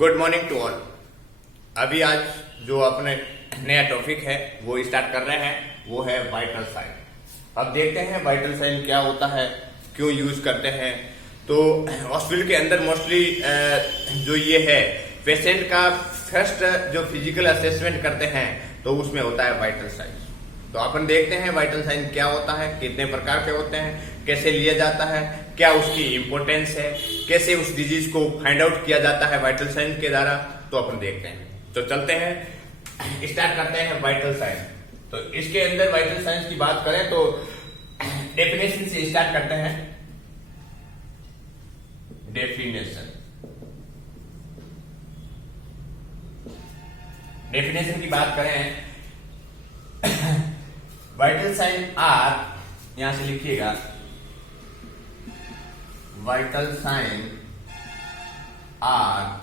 Good morning to all. अभी आज जो अपने नया टॉपिक है वो स्टार्ट कर रहे हैं, वो है वाइटल साइन। अब देखते हैं वाइटल साइन क्या होता है, क्यों यूज करते हैं। तो हॉस्पिटल के अंदर मोस्टली जो ये है पेशेंट का फर्स्ट जो फिजिकल असेसमेंट करते हैं तो उसमें होता है वाइटल साइन। तो अपन देखते हैं वाइटल साइन क्या होता है, कितने प्रकार के होते हैं, कैसे लिया जाता है, क्या उसकी इंपॉर्टेंस है, कैसे उस डिजीज को फाइंड आउट किया जाता है वाइटल साइन के द्वारा। तो अपन देखते हैं। तो चलते हैं, स्टार्ट करते हैं वाइटल साइन। तो इसके अंदर वाइटल साइंस की बात करें तो डेफिनेशन से स्टार्ट करते हैं। डेफिनेशन की बात करें, वाइटल साइन आर, यहां से लिखिएगा, vital sign are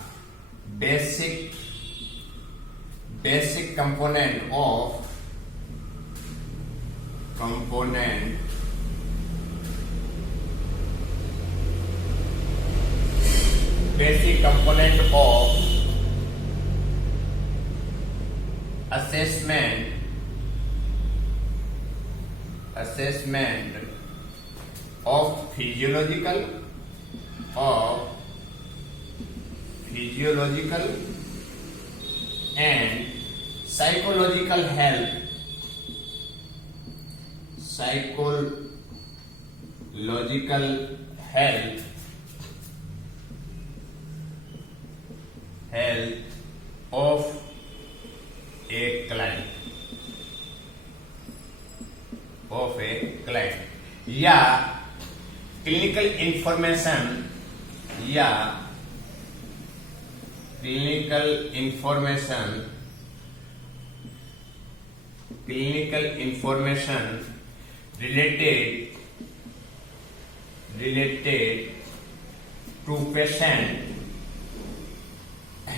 basic component of assessment of physiological and psychological health of a client या clinical information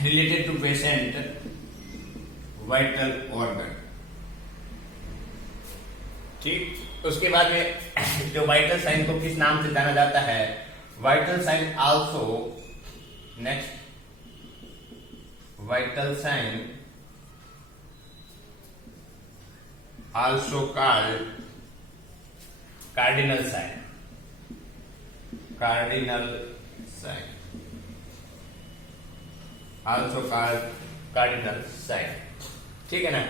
related to patient vital organ। ठीक, उसके बाद में जो वाइटल साइन को किस नाम से जाना जाता है, vital sign also, next, vital sign also called cardinal sign. Also called cardinal sign. ठीक है ना।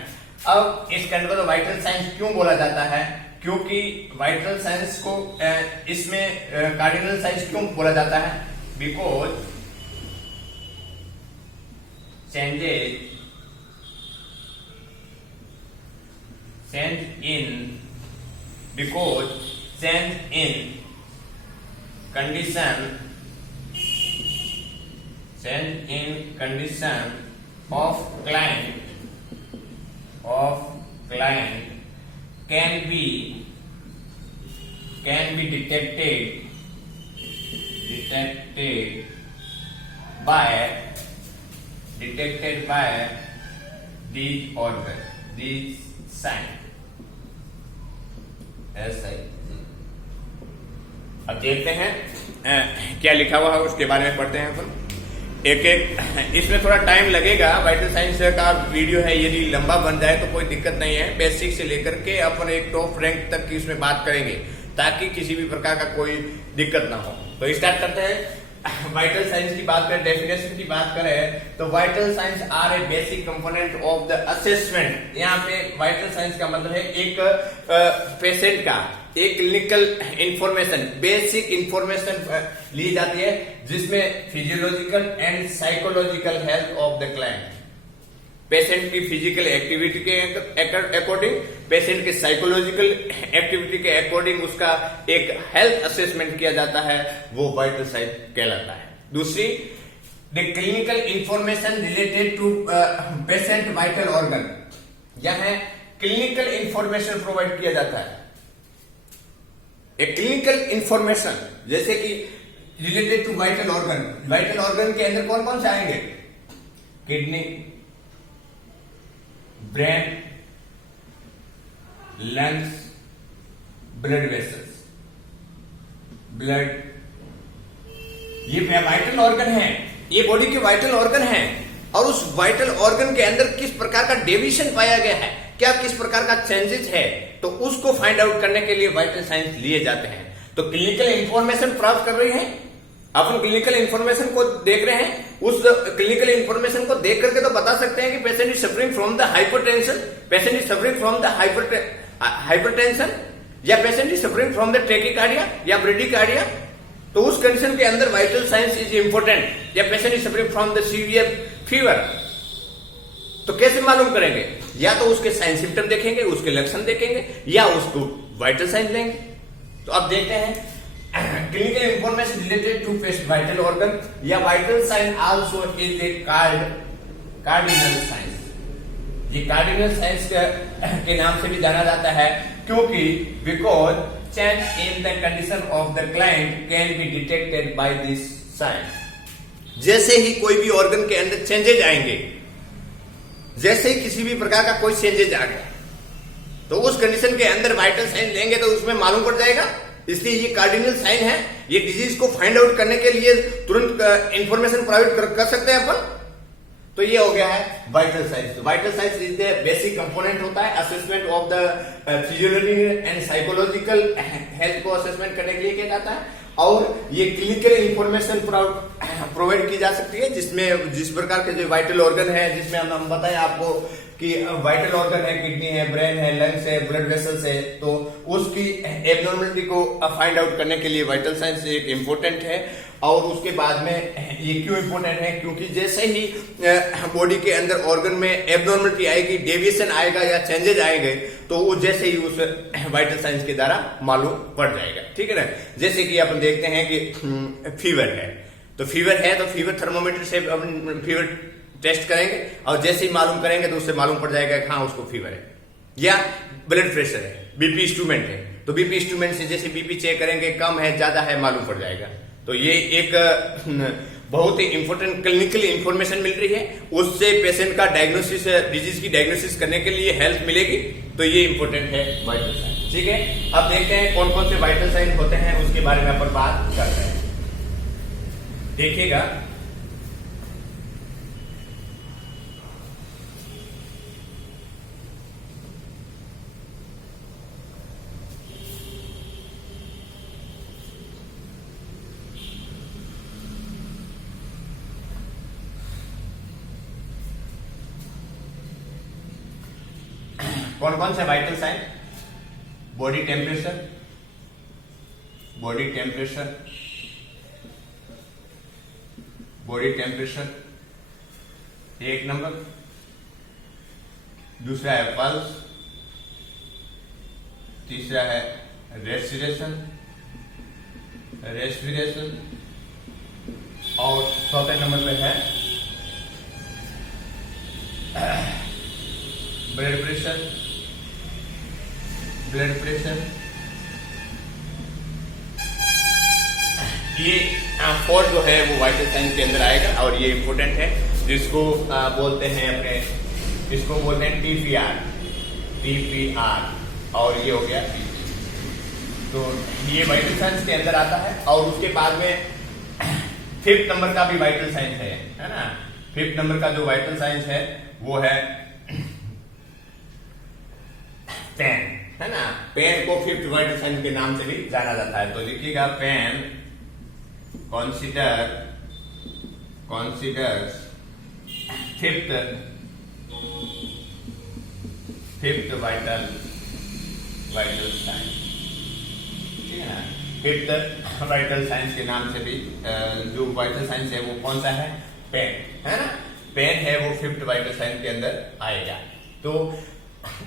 अब इसके अंदर तो वाइटल साइंस क्यों बोला जाता है, क्योंकि वाइटल साइंस को इसमें कार्डिनल साइंस क्यों बोला जाता है, because change in condition of client can be detected by these sign। अब देखते हैं क्या लिखा हुआ है, उसके बारे में पढ़ते हैं अपन एक इसमें थोड़ा टाइम लगेगा। वाइटल साइंस का वीडियो है, यदि लंबा बन जाए तो कोई दिक्कत नहीं है। बेसिक से लेकर के अपन एक टॉप रैंक तक की इसमें बात करेंगे ताकि किसी भी प्रकार का कोई दिक्कत ना हो। तो स्टार्ट करते हैं। वाइटल साइंस की बात करें, डेफिनेशन की बात करें तो vital signs are a basic component of the assessment. यहाँ पे वाइटल साइंस का मतलब है एक पेशेंट का एक क्लिनिकल इंफॉर्मेशन, बेसिक इंफॉर्मेशन ली जाती है जिसमें physiological and psychological health of the client, patient की फिजिकल एक्टिविटी के अकॉर्डिंग, पेशेंट के साइकोलॉजिकल एक्टिविटी के अकॉर्डिंग उसका एक हेल्थ असेसमेंट किया जाता है, वो वाइटल साइन कहलाता है। दूसरी, the clinical information related to patient vital organ, यह क्लिनिकल इंफॉर्मेशन प्रोवाइड किया जाता है। एक क्लिनिकल इंफॉर्मेशन जैसे कि related to vital organ, vital organ के अंदर कौन कौन से आएंगे, kidney, brain, lungs, blood vessels, blood, ये वाइटल ऑर्गन है। ये बॉडी के वाइटल ऑर्गन है और उस वाइटल ऑर्गन के अंदर किस प्रकार का डेविएशन पाया गया है, क्या किस प्रकार का चेंजेस है, तो उसको फाइंड आउट करने के लिए वाइटल साइंस लिए जाते हैं। तो क्लिनिकल इंफॉर्मेशन प्राप्त कर रहे हैं, अपन क्लिनिकल इंफॉर्मेशन को देख रहे हैं, उस क्लिनिकल इंफॉर्मेशन को देख करके तो बता सकते हैं कि patient is suffering from the hypertension, patient is suffering from the hypertension, या patient is suffering from the tachycardia या ब्रेडिकार्डिया। तो उस कंडीशन के अंदर वाइटल साइंस इज इंपॉर्टेंट। या patient is suffering from the severe fever, तो कैसे मालूम करेंगे? या तो उसके साइन सिम्टम देखेंगे, उसके लक्षण देखेंगे, या उसको वाइटल साइंस लेंगे। तो अब देखते हैं clinical information related to patient vital organ या vital sign also is a cardinal signs. ये कार्डिनल साइंस के नाम से भी जाना जाता है, क्योंकि because change in the condition of the client can be detected by this sign. जैसे ही कोई भी ऑर्गन के अंदर चेंजेज आएंगे, जैसे ही किसी भी प्रकार का कोई चेंजेज आ गया, तो उस कंडीशन के अंदर वाइटल साइन लेंगे तो उसमें मालूम पड़ जाएगा। इसलिए ये कार्डिनल साइन है, ये डिजीज को फाइंड आउट करने के लिए तुरंत इंफॉर्मेशन प्रोवाइड कर सकते हैं अपन। तो ये हो गया है vital science. Vital signs is the basic component होता है assessment of the physiology and psychological health को असेसमेंट करने के लिए किया जाता है, और ये क्लिनिकल इंफॉर्मेशन प्रोवाइड की जा सकती है, जिसमें जिस प्रकार के जो वाइटल ऑर्गन है, जिसमें हम बताएं आपको कि वाइटल ऑर्गन है, किडनी है, ब्रेन है, लंग्स है, ब्लड वेसल्स है, तो उसकी एबनॉर्मलिटी को फाइंड आउट करने के लिए वाइटल साइंस एक इम्पोर्टेंट है। और उसके बाद में ये क्यों इम्पोर्टेंट है? क्योंकि जैसे ही बॉडी के अंदर ऑर्गन में एबनॉर्मलिटी आएगी, डेविएशन आएगा या चेंजेज आएंगे, तो वो जैसे ही उस वाइटल साइंस के द्वारा मालूम पड़ जाएगा। ठीक है ना? जैसे कि अपन देखते हैं कि फीवर है, तो फीवर थर्मोमीटर से अपन फीवर टेस्ट करेंगे, और जैसे ही मालूम करेंगे तो उससे मालूम पड़ जाएगा कि हाँ उसको फीवर है। या ब्लड प्रेशर है, बीपी इंस्ट्रूमेंट है, तो बीपी इंस्ट्रूमेंट से जैसे बीपी चेक करेंगे, कम है ज्यादा है मालूम पड़ जाएगा। तो ये एक बहुत ही इंपॉर्टेंट क्लिनिकल इंफॉर्मेशन मिल रही है, उससे पेशेंट का डायग्नोसिस, डिजीज की डायग्नोसिस करने के लिए हेल्प मिलेगी। तो ये इंपॉर्टेंट है वाइटल साइन। ठीक है, अब देखते हैं कौन कौन से वाइटल साइन होते हैं, उसके बारे में अपन बात करते हैं। देखिएगा, कौन कौन से vital sign? Body temperature, body temperature, body temperature एक नंबर। दूसरा है पल्स, तीसरा है रेस्पिरेशन, और चौथे नंबर पे है ब्लड प्रेशर। ये 4 जो है वो वाइटल साइन के अंदर आएगा, और ये इंपॉर्टेंट है, जिसको बोलते हैं अपने, इसको बोलते हैं टीपीआर, और ये हो गया तो ये वाइटल साइंस के अंदर आता है। और उसके बाद में 5th नंबर का भी वाइटल साइंस है ना? 5th नंबर का जो वाइटल साइंस है वो है पेन, है ना? पेन को 5th वाइटल साइन के नाम से भी जाना जाता है। तो लिखिएगा, pen considers 5th vital sign। ठीक है ना? 5th वाइटल साइंस के नाम से भी जो वाइटल साइंस है वो कौन सा है? पेन, है ना? पेन है वो 5th वाइटल साइन के अंदर आएगा। तो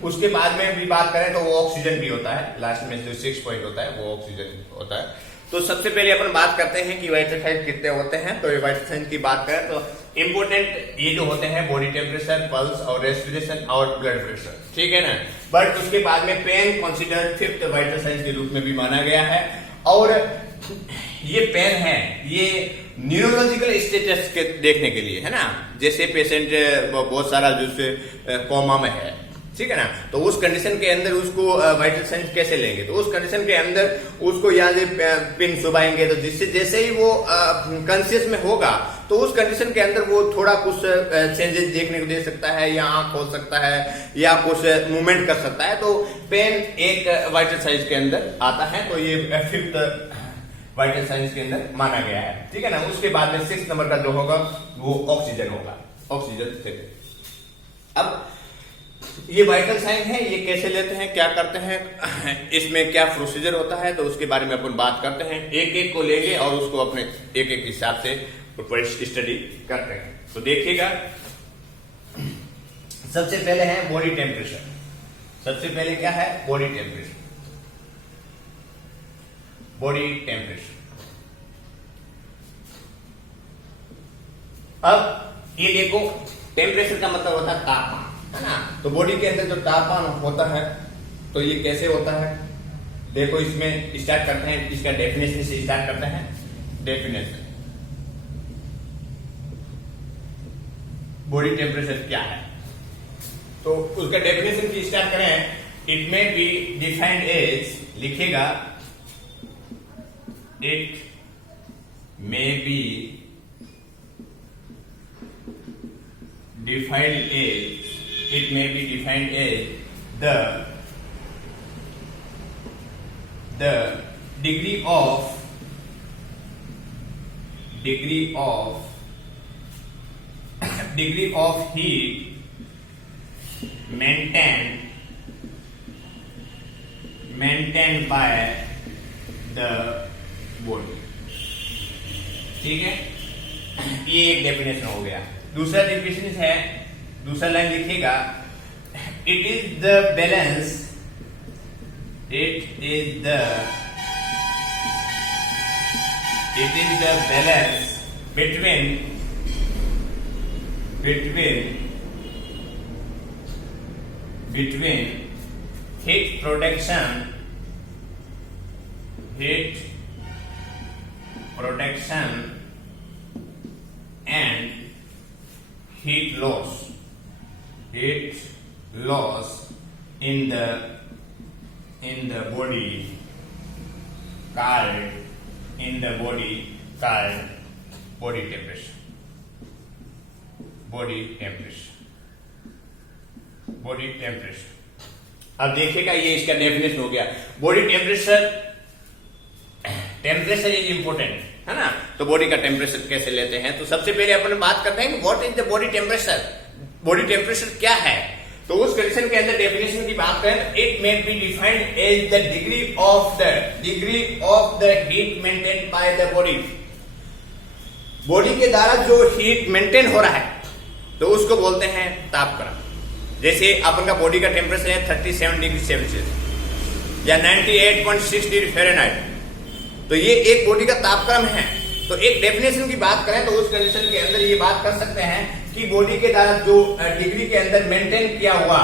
उसके बाद में भी बात करें तो वो ऑक्सीजन भी होता है, लास्ट में जो 6 पॉइंट होता है वो ऑक्सीजन होता है। तो सबसे पहले अपन बात करते हैं कि वाइटल साइन कितने होते हैं। तो ये वाइटल साइन की बात करें तो इंपोर्टेंट ये जो होते हैं बॉडी टेम्परेचर, पल्स और रेस्पिरेशन और ब्लड प्रेशर। ठीक है ना? बट उसके बाद में pen considered 5th vital sign के रूप में भी माना गया है। और ये पेन है, ये न्यूरोलॉजिकल स्टेटस के देखने के लिए, है ना? जैसे पेशेंट बहुत सारा जो कोमा में है, ठीक है ना। तो उस कंडीशन के अंदर उसको वाइटल साइंस कैसे लेंगे, तो उस कंडीशन के अंदर उसको यहाँ से पिन सुबाएंगे, तो जिससे जैसे ही वो कॉन्शियस में होगा तो उस कंडीशन के अंदर वो थोड़ा कुछ चेंजेस देखने को दे सकता है, या आंख खोल सकता है, या कुछ मूवमेंट कर सकता है। तो पेन एक वाइटल साइंस के अंदर आता है, तो ये 5th वाइटल साइंस के अंदर माना गया है, ठीक है ना। उसके बाद में 6 नंबर का जो होगा वो ऑक्सीजन होगा, ऑक्सीजन से। अब ये वाइटल साइन है, ये कैसे लेते हैं, क्या करते हैं, इसमें क्या प्रोसीजर होता है, तो उसके बारे में अपन बात करते हैं। एक एक को लेंगे और उसको अपने एक एक हिसाब से स्टडी करते हैं। तो देखिएगा, सबसे पहले है बॉडी टेम्परेचर। सबसे पहले क्या है, बॉडी टेम्परेचर। Body temperature. अब ये देखो, टेम्परेचर का मतलब होता है तापमान, है ना। तो बॉडी के अंदर जो तापमान होता है तो ये कैसे होता है, देखो इसमें स्टार्ट करते हैं, इसका डेफिनेशन से स्टार्ट करते हैं। डेफिनेशन, बॉडी टेम्परेचर क्या है, तो उसका डेफिनेशन की स्टार्ट करें। It may be defined as, लिखेगा it may be defined as, it may be defined as the degree of heat maintained by the body, ठीक है। ये एक डेफिनेशन हो गया। दूसरा डेफिनेशन है, दूसरा लाइन लिखिएगा, it is the balance, it is the balance between heat production and heat loss in the body called body temperature. अब देखिएगा, ये इसका डेफिनेशन हो गया। बॉडी टेम्परेचर इज इंपोर्टेंट, है ना। तो बॉडी का टेम्परेचर कैसे लेते हैं, तो सबसे पहले अपन बात करते हैं what is the body temperature. Body temperature क्या है, तो उस कंडीशन के अंदर डेफिनेशन की बात करें, it may be defined as the degree of the heat maintain by the body. Body के द्वारा जो हीट मेंटेन हो रहा है तो उसको बोलते हैं तापक्रम। जैसे अपन का बॉडी का टेम्परेचर है 37 डिग्री सेल्सियस या 98.6 डिग्री फ़ारेनहाइट, तो ये एक बॉडी का तापक्रम है। तो एक डेफिनेशन की बात करें तो उस कंडीशन के अंदर ये बात कर सकते हैं कि बॉडी के द्वारा जो डिग्री के अंदर मेंटेन किया हुआ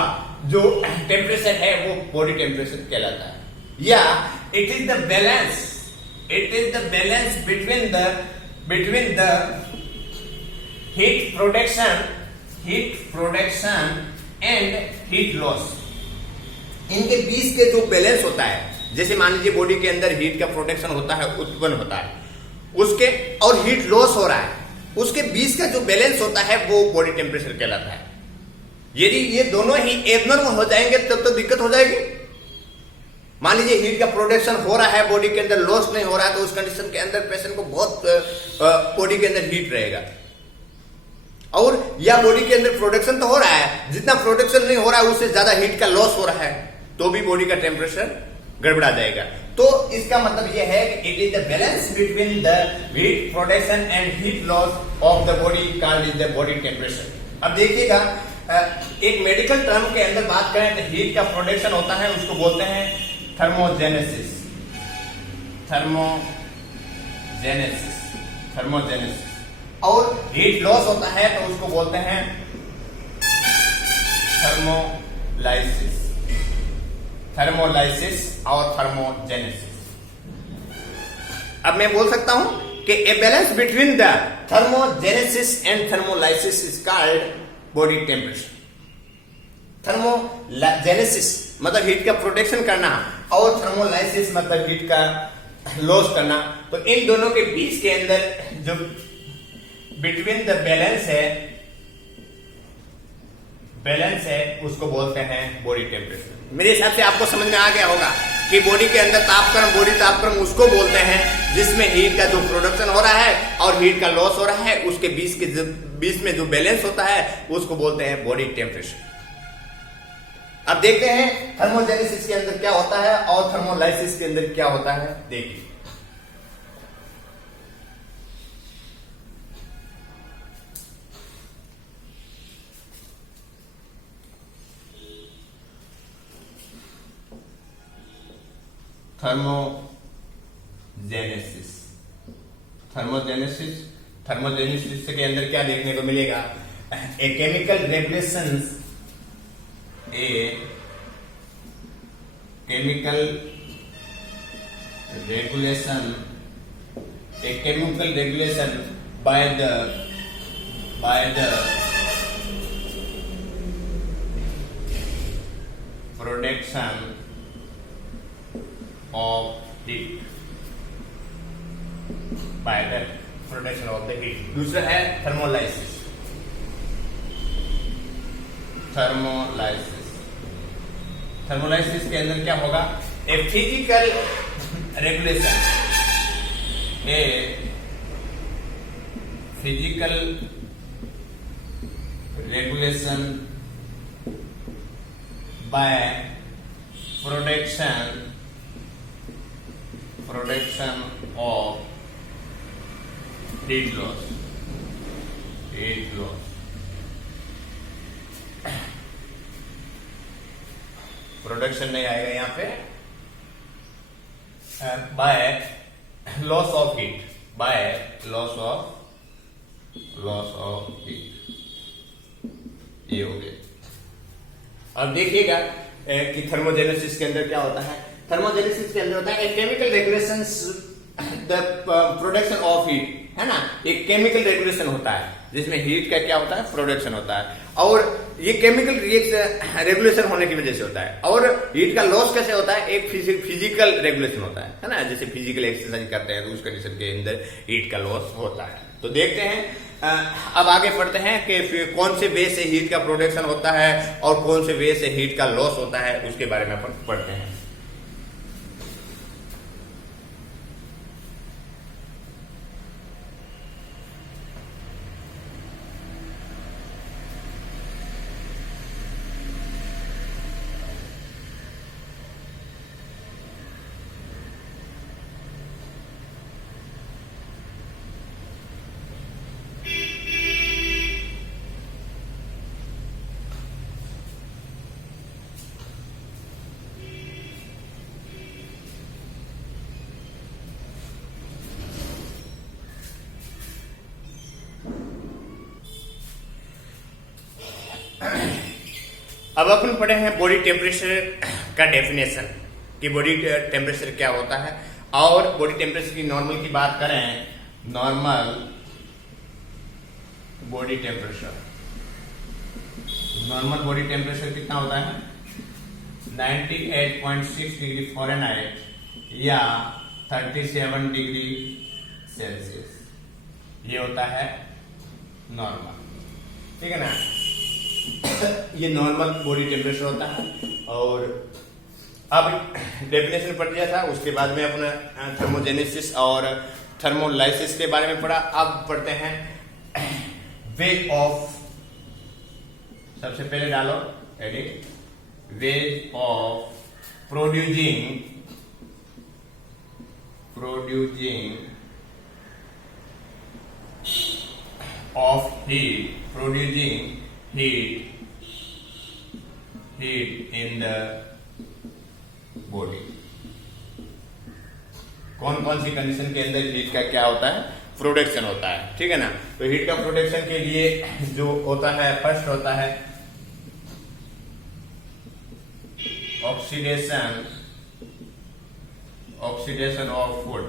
जो टेम्परेचर है वो बॉडी टेम्परेचर कहलाता है। या it is the balance between the heat production and heat loss. इनके बीच के जो बैलेंस होता है, जैसे मान लीजिए बॉडी के अंदर हीट का प्रोडक्शन होता है, उत्पन्न होता है, उसके और हीट लॉस हो रहा है, उसके बीच का जो बैलेंस होता है वो बॉडी टेम्परेचर कहलाता है। यदि ये दोनों ही एबनॉर्मल हो जाएंगे तब तो दिक्कत हो जाएगी। मान लीजिए हीट का प्रोडक्शन हो रहा है, बॉडी के अंदर लॉस नहीं हो रहा है, तो उस कंडीशन के अंदर पेशेंट को बहुत बॉडी के अंदर हीट रहेगा। और या बॉडी के अंदर प्रोडक्शन तो हो रहा है, जितना प्रोडक्शन नहीं हो रहा है उससे ज्यादा हीट का लॉस हो रहा है, तो भी बॉडी का टेम्परेचर गड़बड़ा जाएगा। तो इसका मतलब यह है कि it is the balance between the heat production and heat loss of the body called is the body temperature. अब देखिएगा, एक मेडिकल टर्म के अंदर बात करें तो हीट का प्रोडक्शन होता है, उसको बोलते हैं थर्मोजेनेसिस। और हीट लॉस होता है तो उसको बोलते हैं थर्मोलाइसिस और थर्मोजेनेसिस। अब मैं बोल सकता हूं कि a balance between the thermogenesis and thermolysis is called body temperature. Thermogenesis मतलब हीट का प्रोटेक्शन करना और थर्मोलाइसिस मतलब हीट का लॉस करना। तो इन दोनों के बीच के अंदर जो बिटवीन द बैलेंस है उसको बोलते हैं बॉडी टेम्परेचर। मेरे हिसाब से आपको समझ में आ गया होगा कि बॉडी के अंदर तापक्रम, बॉडी तापक्रम उसको बोलते हैं जिसमें हीट का जो प्रोडक्शन हो रहा है और हीट का लॉस हो रहा है, उसके बीच में जो बैलेंस होता है उसको बोलते हैं बॉडी टेम्परेचर। अब देखते हैं थर्मोजेनेसिस के अंदर क्या होता है और थर्मोलाइसिस के अंदर क्या होता है, देखिए। थर्मोजेनेसिस के अंदर क्या देखने को मिलेगा, a chemical regulation by the production of heat, by the production of the heat। दूसरा है थर्मोलाइसिस के अंदर क्या होगा, a physical regulation by production of heat loss। Production नहीं आएगा यहां पे, बाय लॉस ऑफ हीट, ये हो गया। अब देखिएगा कि थर्मोजेनेसिस के अंदर क्या होता है। थर्मोजेनेसिस के अंदर होता है chemical regulation the production of heat, है ना। एक केमिकल रेगुलेशन होता है जिसमें हीट का क्या होता है, प्रोडक्शन होता है, और ये केमिकल रेगुलेशन होने की वजह से होता है। और हीट का लॉस कैसे होता है, एक फिजिकल रेगुलेशन होता है ना। जैसे फिजिकल एक्सरसाइज करते हैं तो उस कंडीशन के अंदर हीट का लॉस होता है। तो देखते हैं, अब आगे पढ़ते हैं कि कौन से वे से हीट का प्रोडक्शन होता है और कौन से वे से हीट का लॉस होता है, उसके बारे में अपन पढ़ते हैं। अब अपन पढ़े हैं बॉडी टेम्परेचर का डेफिनेशन कि बॉडी टेम्परेचर क्या होता है। और बॉडी टेम्परेचर की नॉर्मल की बात करें, नॉर्मल बॉडी टेम्परेचर कितना होता है, 98.6 डिग्री फ़ारेनहाइट या 37 डिग्री सेल्सियस, ये होता है नॉर्मल, ठीक है ना। ये नॉर्मल बॉडी टेम्परेचर होता है। और अब डेफिनेशन पढ़ लिया था, उसके बाद में अपना थर्मोजेनेसिस और थर्मोलाइसिस के बारे में पढ़ा। अब पढ़ते हैं वे ऑफ, सबसे पहले डालो edit, way of producing of heat, heat in the body। कौन कौन सी कंडीशन के अंदर हीट का क्या होता है, प्रोडक्शन होता है, ठीक है ना। तो हीट का प्रोडक्शन के लिए जो होता है, फर्स्ट होता है ऑक्सीडेशन ऑफ फूड।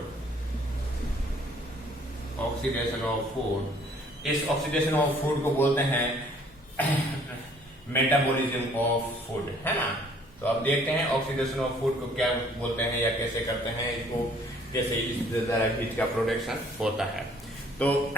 इस ऑक्सीडेशन ऑफ फूड को बोलते हैं मेटाबॉलिज्म ऑफ फूड, है ना। तो अब देखते हैं ऑक्सीडेशन ऑफ फूड को क्या बोलते हैं या कैसे करते हैं, इसको कैसे इस द्वारा हीट का प्रोडक्शन होता है। तो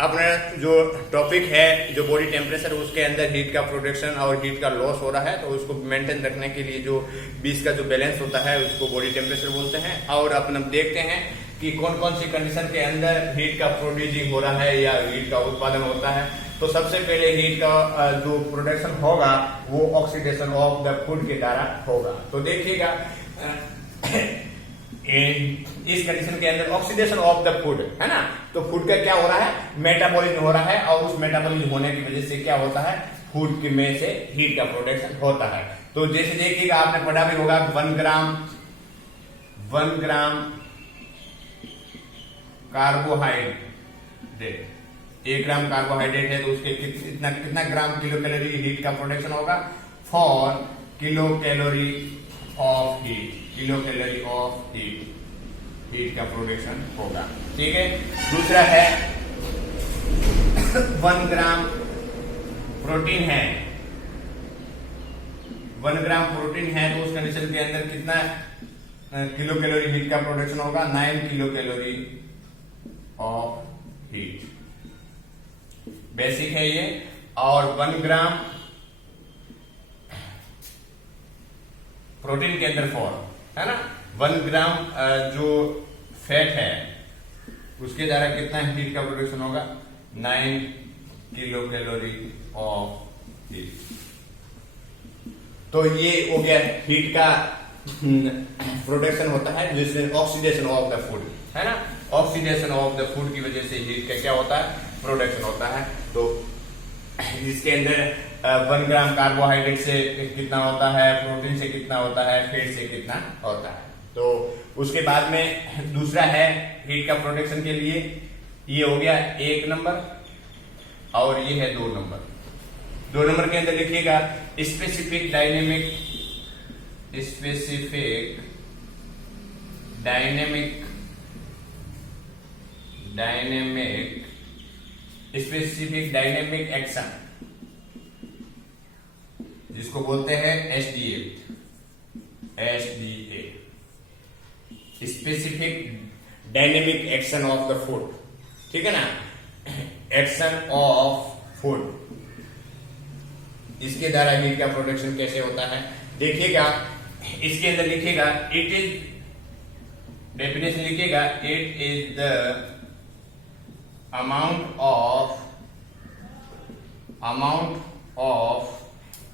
अपना जो टॉपिक है, जो बॉडी टेम्परेचर, उसके अंदर हीट का प्रोडक्शन और हीट का लॉस हो रहा है, तो उसको मेंटेन रखने के लिए जो बीच का जो बैलेंस होता है उसको बॉडी टेम्परेचर बोलते हैं। और अपन देखते हैं कि कौन कौन सी कंडीशन के अंदर हीट का प्रोड्यूसिंग हो रहा है या हीट का उत्पादन होता है। तो सबसे पहले हीट का जो प्रोडक्शन होगा वो ऑक्सीडेशन ऑफ द फूड के द्वारा होगा। तो देखिएगा इस कंडीशन के अंदर ऑक्सीडेशन ऑफ द फूड, है ना, तो फूड का क्या हो रहा है, मेटाबॉलिज्म हो रहा है, और उस मेटाबॉलिज्म होने की वजह से क्या होता है, फूड के में से हीट का प्रोडक्शन होता है। तो जैसे देखिएगा, आपने पढ़ा भी होगा 1 ग्राम कार्बोहाइड्रेट, 1 ग्राम कार्बोहाइड्रेट है तो उसके कितना ग्राम किलो कैलोरी हीट का प्रोडक्शन होगा, 4 kilo calorie of heat, kilo calorie of heat का प्रोडक्शन होगा। ठीक है, दूसरा है 1 ग्राम प्रोटीन है, 1 ग्राम प्रोटीन है तो उस कंडीशन के अंदर कितना किलो कैलोरी हीट का प्रोडक्शन होगा, 9 kilo calorie of heat. Basic है ये। और 1 ग्राम प्रोटीन के अंदर 4, है ना, 1 ग्राम जो फैट है उसके द्वारा कितना हीट का प्रोडक्शन होगा, 9 किलो कैलोरी ऑफ हीट। तो ये हो गया हीट का प्रोडक्शन होता है जिससे ऑक्सीडेशन ऑफ द फूड, है ना, ऑक्सीडेशन ऑफ द फूड की वजह से हीट का क्या होता है, प्रोडक्शन होता है। तो इसके अंदर 1 ग्राम कार्बोहाइड्रेट से कितना होता है, प्रोटीन से कितना होता है, फैट से कितना होता है। तो उसके बाद में दूसरा है हीट का प्रोडक्शन के लिए, ये हो गया 1 नंबर और ये है 2 नंबर। 2 नंबर के अंदर लिखिएगा स्पेसिफिक डायनेमिक एक्शन, जिसको बोलते हैं SDA, specific dynamic action of the food. ठीक है ना, एक्शन ऑफ फूड, इसके द्वारा हीट का प्रोडक्शन कैसे होता है देखिएगा। इसके अंदर लिखिएगा इट इज, डेफिनेशन लिखिएगा, it is the amount of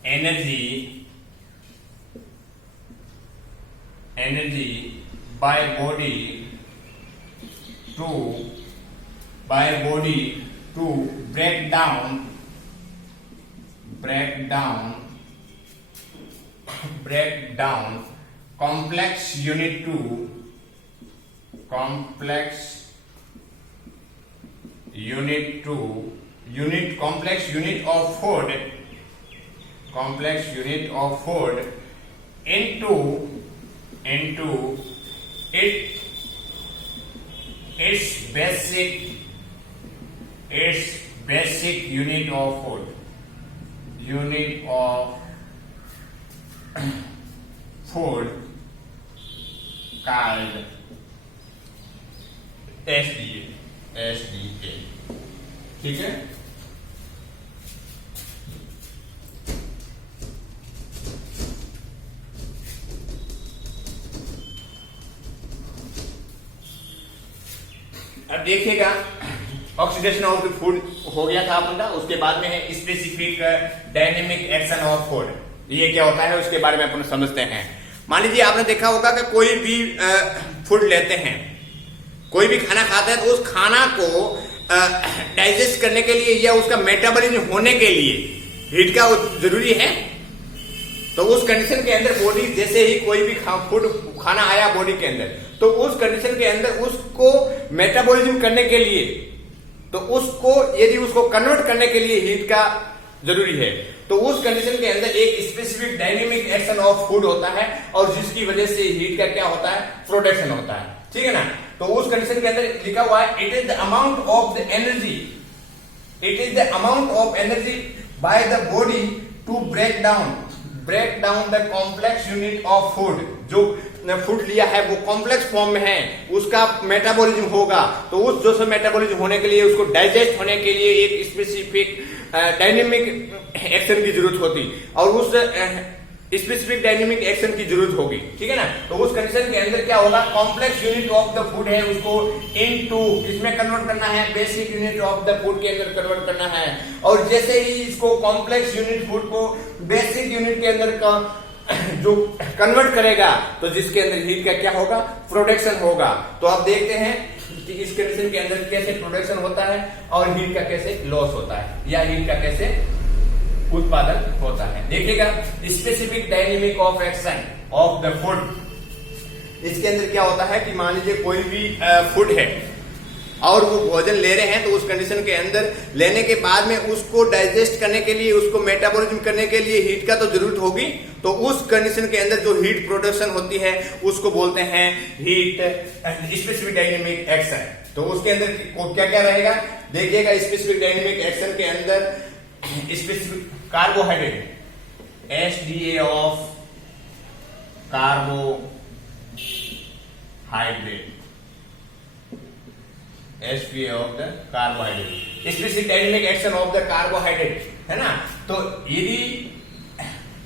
energy by body to break down complex unit of food into its basic unit of food called SDA। ठीक है, अब देखिएगा ऑक्सीडेशन ऑफ द फूड हो गया था अपन का। उसके बाद में है specific dynamic action of food, ये क्या होता है उसके बारे में अपन समझते हैं। मान लीजिए आपने देखा होगा कि कोई भी फूड लेते हैं, कोई भी खाना खाता है, तो उस खाना को डाइजेस्ट करने के लिए या उसका मेटाबॉलिज्म होने के लिए हीट का जरूरी है। तो उस कंडीशन के अंदर बॉडी, जैसे ही कोई भी फूड खाना आया बॉडी के अंदर, तो उस कंडीशन के अंदर उसको मेटाबॉलिज्म करने के लिए, तो उसको यदि उसको कन्वर्ट करने के लिए हीट का जरूरी है, तो उस कंडीशन के अंदर एक specific dynamic action of food होता है और जिसकी वजह से हीट का क्या होता है, प्रोडक्शन होता है। ठीक है ना, तो उस कंडीशन के अंदर लिखा हुआ है it is the amount of the energy by the body to break down the complex unit of food. जो फूड लिया है वो कॉम्प्लेक्स फॉर्म में है, उसका मेटाबॉलिज्म होगा, तो उस जो मेटाबॉलिज्म होने के लिए, उसको डाइजेस्ट होने के लिए एक स्पेसिफिक डायनेमिक एक्शन की जरूरत होती, और उस स्पेसिफिक डायनेमिक एक्शन की जरूरत होगी, ठीक है ना। तो उस कंडीशन के अंदर क्या होगा, complex unit of the food है, उसको इनटू इसमें कन्वर्ट करना है, basic unit of the food के अंदर कन्वर्ट करना है। और जैसे ही इसको कॉम्प्लेक्स यूनिट फूड को बेसिक यूनिट के अंदर का जो कन्वर्ट करेगा, तो जिसके अंदर हीट का क्या होगा, प्रोडक्शन होगा। तो आप देखते हैं कि इस कंडीशन के अंदर कैसे प्रोडक्शन होता है और हीट का कैसे लॉस होता है, या हीट का कैसे उत्पादन होता है। देखिएगा, specific dynamic of action of the food. इसके अंदर क्या होता है कि मान लीजिए कोई भी फूड है और वो भोजन ले रहे हैं, तो उस कंडीशन के अंदर लेने के बाद में उसको डाइजेस्ट करने के लिए, उसको मेटाबॉलिज्म करने के लिए हीट का तो जरूरत होगी। तो उस कंडीशन के अंदर जो हीट प्रोडक्शन होती है उसको बोलते हैं हीट स्पेसिफिक डायनेमिक एक्शन। तो उसके अंदर क्या क्या रहेगा, देखिएगा, स्पेसिफिक डायनेमिक एक्शन के अंदर specific carbohydrate, SDA of carbohydrate, SPA of the carbohydrate, specific dynamic action of the carbohydrate, है ना। तो यदि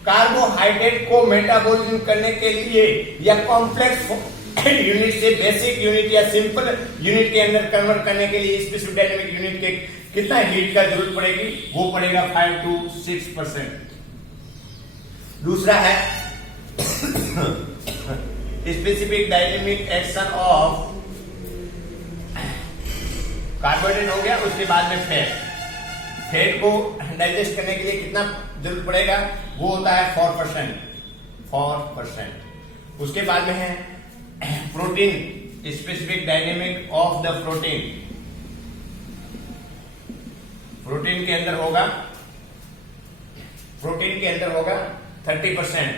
कार्बोहाइड्रेट को मेटाबॉलिज्म करने के लिए या कॉम्प्लेक्स यूनिट से बेसिक यूनिट या सिंपल यूनिट के अंदर कन्वर्ट करने के लिए स्पेसिफिक डायनेमिक यूनिट के कितना हीट का जरूरत पड़ेगी, वो पड़ेगा 5 to 6%। दूसरा है specific dynamic action of carbohydrate हो गया, उसके बाद में फैट को डाइजेस्ट करने के लिए कितना जरूरत पड़ेगा, वो होता है 4%। उसके बाद में है protein, specific dynamic of the protein के अंदर होगा 30%,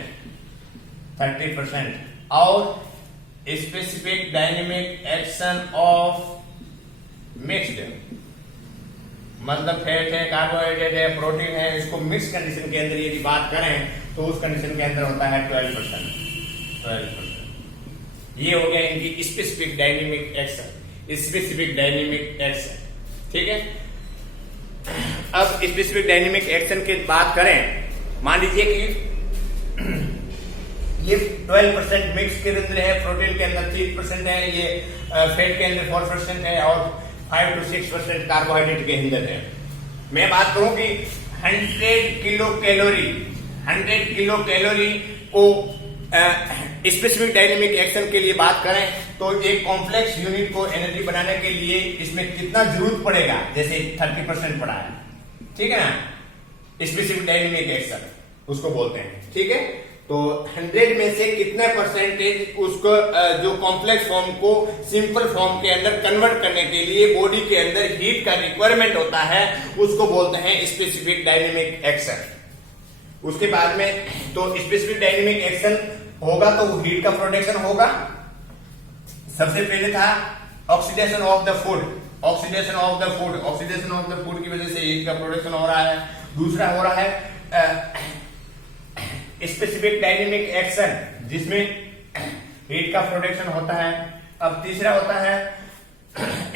और specific dynamic action of mixed, मतलब फैट है, कार्बोहाइड्रेट है, प्रोटीन है, इसको मिक्स कंडीशन के अंदर यदि बात करें तो उस कंडीशन के अंदर होता है 12%। ये हो गया इनकी स्पेसिफिक डायनेमिक एक्शन, ठीक है। अब स्पेसिफिक डायनेमिक एक्शन की बात करें, मान लीजिए कि ये 12% मिक्स के अंदर है, प्रोटीन के अंदर 30% है, ये फैट के अंदर 4% है, और 5 to 6% कार्बोहाइड्रेट के अंदर है। मैं बात करूं कि 100 किलो कैलोरी को स्पेसिफिक डायनेमिक एक्शन के लिए बात करें, तो एक कॉम्प्लेक्स यूनिट को एनर्जी बनाने के लिए इसमें कितना जरूरत पड़ेगा, जैसे 30% पड़ा है, ठीक है ना। स्पेसिफिक डायनेमिक एक्शन उसको बोलते हैं, ठीक है। तो 100 में से कितने परसेंटेज उसको जो कॉम्प्लेक्स फॉर्म को सिंपल फॉर्म के अंदर कन्वर्ट करने के लिए बॉडी के अंदर हीट का रिक्वायरमेंट होता है, उसको बोलते हैं स्पेसिफिक डायनेमिक एक्शन। उसके बाद में तो स्पेसिफिक डायनेमिक एक्शन होगा तो हीट का प्रोडक्शन होगा। सबसे पहले था ऑक्सीडेशन ऑफ द फूड की वजह से हीट का प्रोडक्शन हो रहा है। दूसरा हो रहा है स्पेसिफिक डायनेमिक एक्शन, जिसमें हीट का प्रोडक्शन होता है। अब तीसरा होता है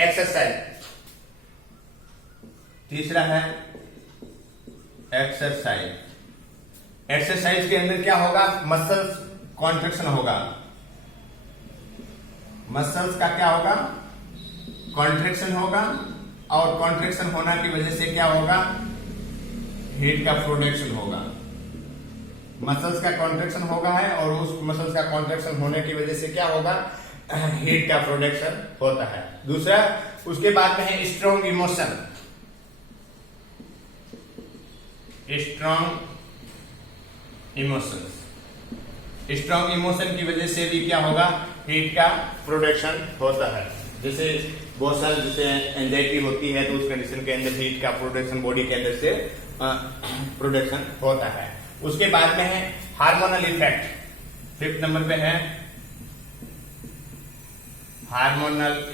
एक्सरसाइज, एक्सरसाइज के अंदर क्या होगा, मसल्स कॉन्ट्रैक्शन होगा, मसल्स का क्या होगा, कॉन्ट्रैक्शन होगा, और कॉन्ट्रैक्शन होने की वजह से क्या होगा, हीट का प्रोडक्शन होगा। मसल्स का कॉन्ट्रैक्शन होगा है, और उस मसल्स का कॉन्ट्रैक्शन होने की वजह से क्या होगा, हीट का प्रोडक्शन होता है। दूसरा, उसके बाद में है स्ट्रॉन्ग इमोशन, स्ट्रॉन्ग इमोशन की वजह से भी क्या होगा, हीट का प्रोडक्शन होता है। जैसे बहुत सारे जैसे एंजाइटी होती है, तो उस कंडीशन के अंदर हीट का प्रोडक्शन बॉडी के अंदर से प्रोडक्शन होता है। उसके बाद में है हार्मोनल इफेक्ट, 5th नंबर पे है हार्मोनल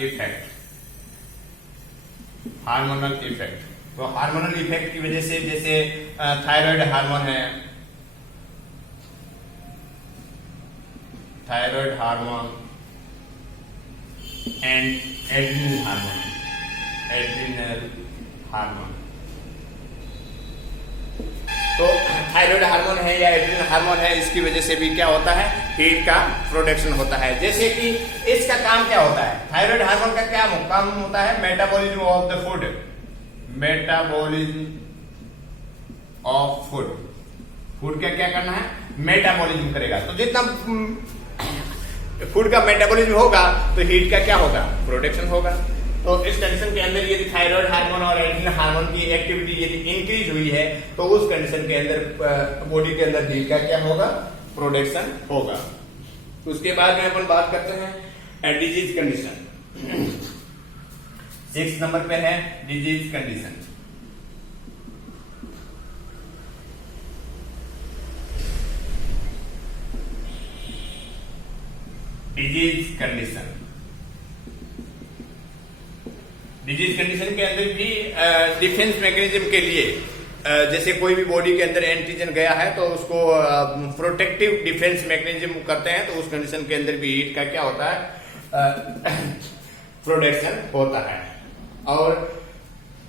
इफेक्ट। तो हार्मोनल इफेक्ट की वजह से जैसे थायराइड हार्मोन है, thyroid hormone and adrenal hormone, adrenal hormone. तो थायराइड हार्मोन है या एड्रिनल हार्मोन है, इसकी वजह से भी क्या होता है, हीट का प्रोडक्शन होता है। जैसे कि इसका काम क्या होता है, थायराइड हार्मोन का क्या काम होता है, metabolism of the food, metabolism of food, food का क्या करना है, मेटाबॉलिज्म करेगा। तो जितना फूड का मेटाबॉलिज्म होगा तो हीट का क्या होगा, प्रोडक्शन होगा। तो इस कंडीशन के अंदर यदि थायराइड हार्मोन और एड्रिनल हार्मोन की एक्टिविटी यदि इंक्रीज हुई है तो उस कंडीशन के अंदर बॉडी के अंदर हीट का क्या होगा, प्रोडक्शन होगा। उसके बाद में अपन बात करते हैं डिजीज कंडीशन। 6 नंबर पे है disease condition. Disease condition, disease condition के अंदर भी डिफेंस मैकेनिज्म के लिए जैसे कोई भी बॉडी के अंदर एंटीजन गया है तो उसको प्रोटेक्टिव डिफेंस मैकेनिज्म करते हैं, तो उस कंडीशन के अंदर भी हीट का क्या होता है, प्रोडक्शन होता है। और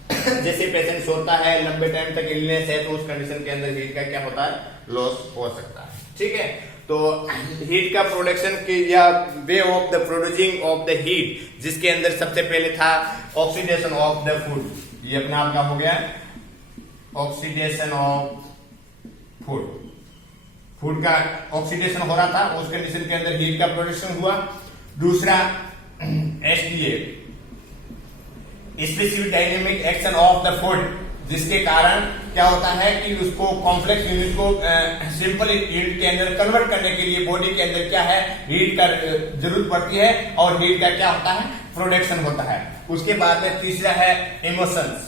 जैसे पेशेंट सोता है, लंबे टाइम तक इलनेस है, तो उस कंडीशन के अंदर हीट का क्या होता है, लॉस हो सकता है। ठीक है, तो हीट का प्रोडक्शन की या way of the producing of the heat, जिसके अंदर सबसे पहले था ऑक्सीडेशन ऑफ द फूड, ये अपने आप का हो गया ऑक्सीडेशन ऑफ फूड, फूड का ऑक्सीडेशन हो रहा था, उस कंडीशन के अंदर हीट का प्रोडक्शन हुआ। दूसरा SDA, specific dynamic action of the food, जिसके कारण क्या होता है कि उसको कॉम्प्लेक्स यूनिट को सिंपल यूनिट के अंदर कन्वर्ट करने के लिए बॉडी के अंदर क्या है, हीट का जरूरत पड़ती है और हीट का क्या होता है, प्रोडक्शन होता है। उसके बाद में तीसरा है इमोशंस,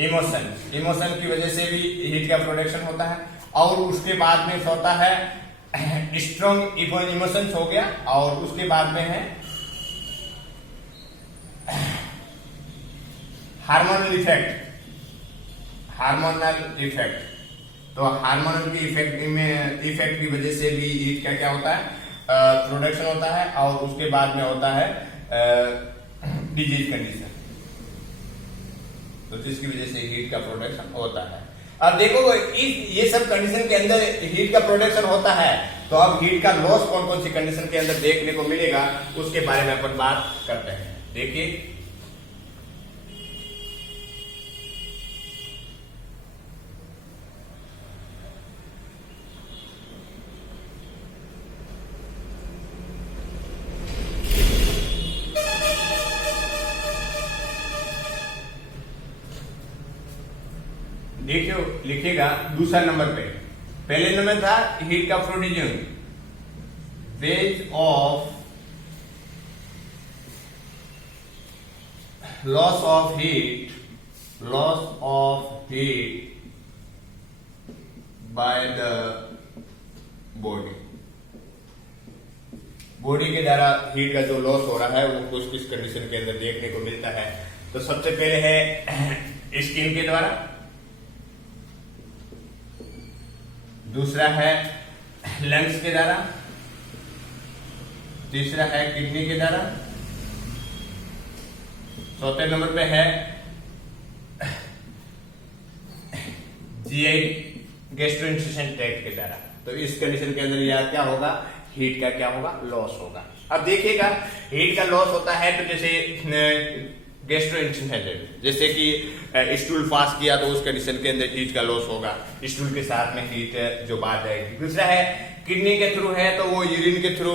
इमोशन की वजह से भी हीट का प्रोडक्शन होता है। और उसके बाद में होता है स्ट्रॉन्ग इमोशंस हो गया, और उसके बाद में है हार्मोनल इफेक्ट, हार्मोनल इफेक्ट। तो हार्मोनल की इफेक्ट की वजह से भी हीट का क्या होता है, प्रोडक्शन होता है। और उसके बाद में होता है डिजीज कंडीशन, तो जिसकी वजह से हीट का प्रोडक्शन होता है। अब देखो ये सब कंडीशन के अंदर हीट का प्रोडक्शन होता है, तो अब हीट का लॉस कौन कौन सी कंडीशन के अंदर देखने को मिलेगा, उसके बारे में अपन बात करते हैं। देखिए देखियो, लिखेगा दूसरा नंबर पे, पहले नंबर था हीट का producing, ways of loss of heat, loss of heat bye the body, body के द्वारा हीट का जो लॉस हो रहा है वो कुछ किस कंडीशन के अंदर देखने को मिलता है। तो सबसे पहले है स्किन के द्वारा, दूसरा है लंग्स के द्वारा, तीसरा है किडनी के द्वारा, चौथे नंबर पे है जीआई गैस्ट्रोइंटेस्टाइनल ट्रैक्ट के द्वारा। तो इस कंडीशन के अंदर यह क्या होगा, हीट का क्या होगा, लॉस होगा। अब देखिएगा हीट का लॉस होता है तो जैसे गैस्ट्रोइंटेस्टाइनल, जैसे कि स्टूल पास किया तो उस कंडीशन के अंदर हीट का लॉस होगा, स्टूल के साथ में हीट जो बाहर जाएगी। दूसरा है किडनी के थ्रू है तो वो यूरिन के थ्रू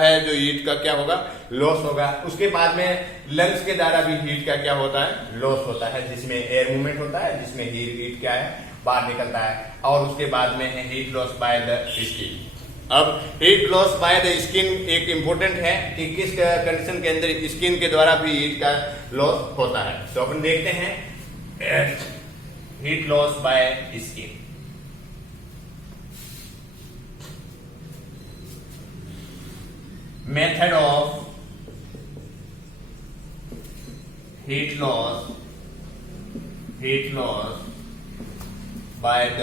है जो हीट का क्या होगा, लॉस होगा। उसके बाद में लंग्स के द्वारा भी हीट का क्या होता है, लॉस होता है, जिसमें एयर मूवमेंट होता है, जिसमें हीट क्या है, बाहर निकलता है। और उसके बाद में है heat loss by the skin. अब heat loss by the skin एक इंपॉर्टेंट है कि किस कंडीशन के अंदर स्किन के द्वारा भी हीट का लॉस होता है। तो अपन देखते हैं heat loss by skin. Method of heat loss heat loss by the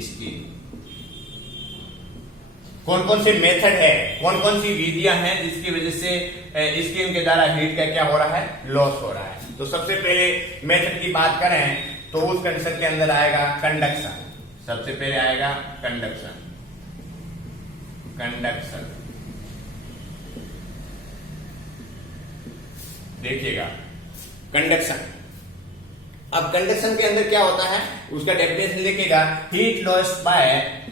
skin. कौन कौन से मेथड है, कौन कौन सी विधियां हैं जिसकी वजह से स्किन के द्वारा हीट का क्या हो रहा है, लॉस हो रहा है। तो सबसे पहले मेथड की बात करें तो उस कंडीशन के अंदर आएगा कंडक्शन। सबसे पहले आएगा कंडक्शन। कंडक्शन देखिएगा, कंडक्शन। अब कंडक्शन के अंदर क्या होता है उसका डेफिनेशन लिखिएगा, heat loss bye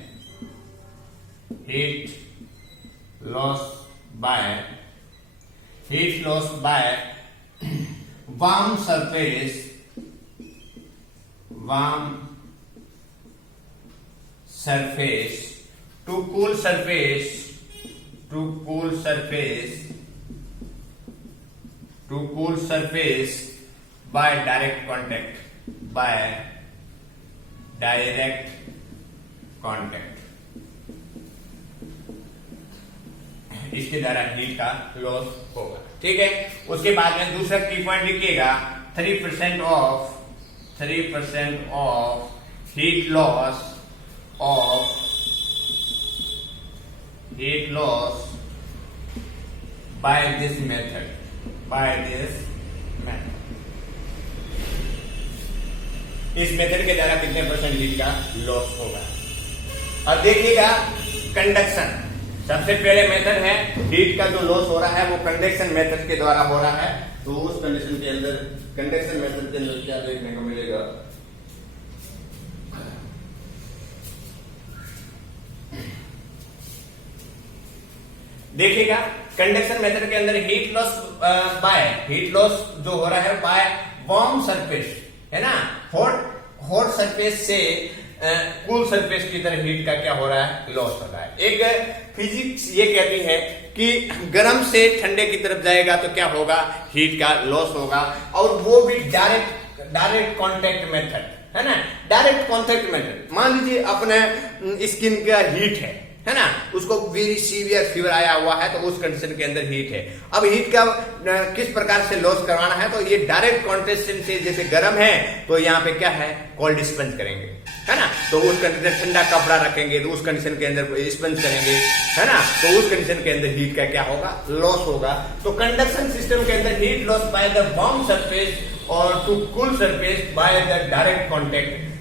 warm surface to cool surface by direct contact, इसके द्वारा हीट का लॉस होगा। ठीक है, उसके बाद में दूसरा की पॉइंट लिखिएगा, 3% of heat loss by this method. इस मेथड के द्वारा कितने परसेंट हीट का लॉस होगा। अब देखिएगा कंडक्शन, सबसे पहले मेथड है हीट का जो लॉस हो रहा है वो कंडक्शन मेथड के द्वारा हो रहा है। तो उस कंडीशन के अंदर, कंडक्शन मेथड के अंदर क्या देखने को मिलेगा, देखिएगा कंडक्शन मेथड के अंदर हीट लॉस जो हो रहा है बाय वार्म सरफेस, है ना, हॉट सरफेस से कूल सरफेस की तरह हीट का क्या हो रहा है, लॉस हो रहा है। एक फिजिक्स ये कहती है कि गर्म से ठंडे की तरफ जाएगा तो क्या होगा, हीट का लॉस होगा, और वो भी डायरेक्ट कांटेक्ट मेथड, है ना, डायरेक्ट कांटेक्ट मेथड। मान लीजिए अपने स्किन का हीट है ना, उसको वेरी सीवियर फीवर आया हुआ है, तो उस कंडीशन के अंदर हीट है। अब हीट का किस प्रकार से लॉस करवाना है, तो ये डायरेक्ट कांटेक्ट से, जैसे गर्म है तो यहाँ पे क्या है, कोल्ड स्पंज करेंगे, है ना, तो उस कंडीशन ठंडा कपड़ा रखेंगे तो उस कंडीशन के अंदर स्पंज करेंगे, है ना, तो उस कंडीशन के अंदर हीट का क्या होगा, लॉस होगा। तो कंडक्शन सिस्टम के अंदर heat loss by the warm surface और to cool surface by the direct contact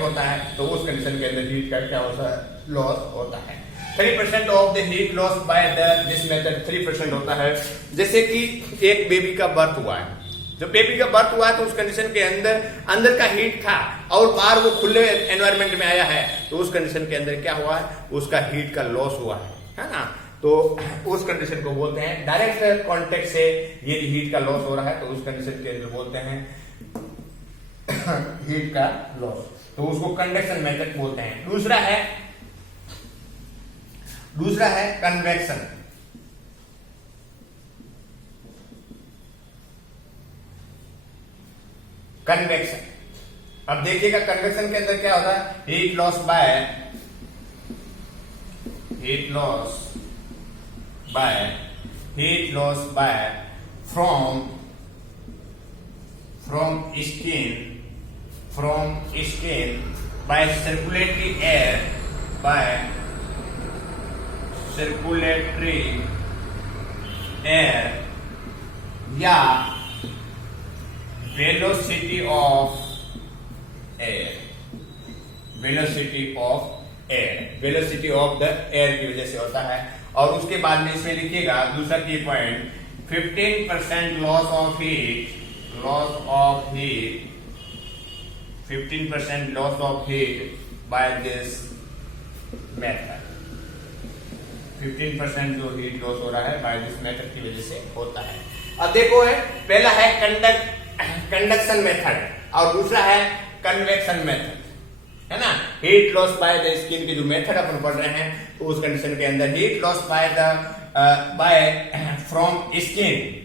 होता है, तो उस कंडीशन के अंदर हीट का क्या होता है, लॉस होता है। 3% of the heat loss by this method 3% होता है। जैसे कि एक बेबी का बर्थ हुआ है, जब बेबी का बर्थ हुआ है तो उस कंडीशन के अंदर का हीट था और बाहर वो खुले एनवायरनमेंट में आया है, तो उस कंडीशन के अंदर क्या हुआ है, उसका हीट का लॉस हुआ है ना, तो उस कंडीशन को बोलते हैं डायरेक्ट कांटेक्ट से यदि हीट का लॉस हो रहा है तो उस कंडीशन के अंदर बोलते हैं हीट का लॉस, तो उसको कंडक्शन मेथड बोलते हैं। दूसरा है कन्वेक्शन। अब देखिएगा कन्वेक्शन के अंदर क्या होता है, heat loss bye from skin by circulatory air या velocity of the air की वजह से होता है। और उसके बाद में इसमें लिखिएगा दूसरा की point, 15% loss of heat 15% loss of heat by this method। 15% जो हीट लॉस हो रहा है बाय दिस मेथड की वजह से होता है। अब देखो है, पहला है कंडक्शन मेथड और दूसरा है कन्वेक्शन मेथड, है ना। Heat loss by the skin की जो मेथड अपन पढ़ रहे हैं, तो उस कंडीशन के अंदर heat loss from skin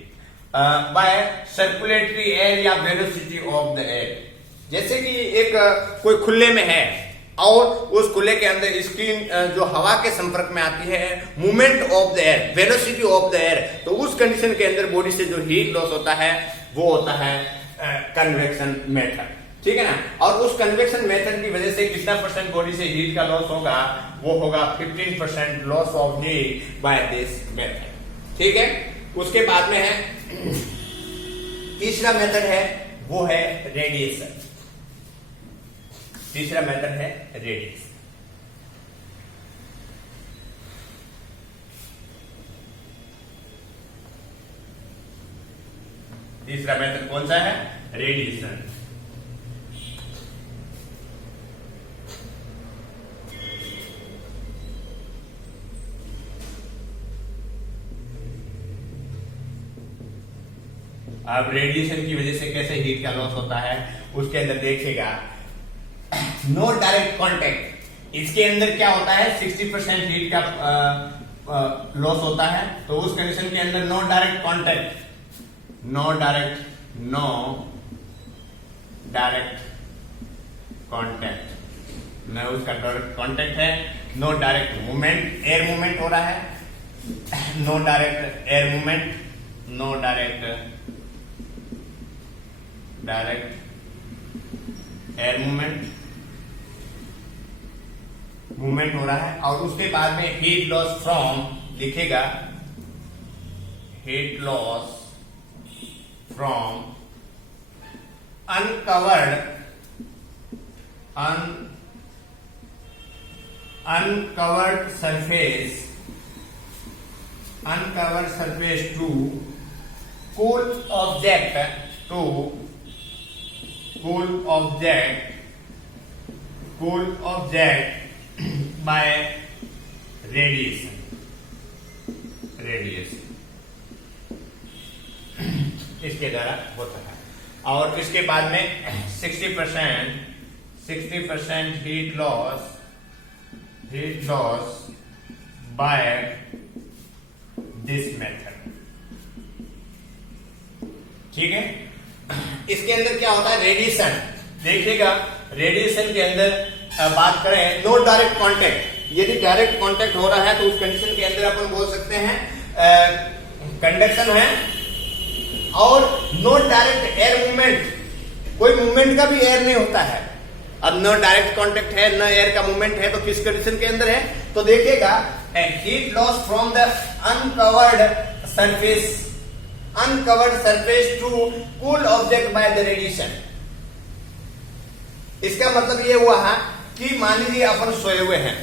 bye circulatory air या वेलोसिटी ऑफ द एयर। जैसे कि एक कोई खुले में है और उस खुले के अंदर स्किन जो हवा के संपर्क में आती है, movement of the air, velocity of the air, तो उस कंडीशन के अंदर बॉडी से जो हीट लॉस होता है वो होता है कन्वेक्शन मेथड, ठीक है ना। और उस कन्वेक्शन मेथड की वजह से कितना % बॉडी से हीट का लॉस होगा, वो होगा 15% loss of heat bye this method, ठीक है। उसके बाद में है तीसरा मेथड है, वो है रेडिएशन। तीसरा मेथड है रेडिएशन। तीसरा मेथड कौन सा है, रेडिएशन। अब रेडिएशन की वजह से कैसे हीट का लॉस होता है, उसके अंदर देखिएगा, नो डायरेक्ट कांटेक्ट। इसके अंदर क्या होता है, 60% हीट का लॉस होता है। तो उस कंडीशन के अंदर no direct contact, no direct contact, न उसका डायरेक्ट कांटेक्ट है, no direct movement, air movement हो रहा है, no direct air movement, no direct air movement हो रहा है। और उसके बाद में हीट लॉस फ्रॉम लिखेगा, heat loss from uncovered surface to cool object by radiation. इसके द्वारा होता है। और इसके बाद में 60% heat loss by this method, ठीक है। इसके अंदर क्या होता है, रेडिएशन। देखिएगा, रेडिएशन के अंदर बात करें, नो डायरेक्ट कांटेक्ट। यदि डायरेक्ट कांटेक्ट हो रहा है तो उस कंडीशन के अंदर अपन बोल सकते हैं कंडक्शन है। और नो डायरेक्ट एयर मूवमेंट, कोई मूवमेंट का भी एयर नहीं होता है। अब नो डायरेक्ट कांटेक्ट है, न एयर का मूवमेंट है, तो किस कंडीशन के अंदर है, तो देखिएगा, heat loss from the uncovered surface to cool object by the radiation. इसका मतलब ये हुआ है कि मान लीजिए अपन सोए हुए हैं,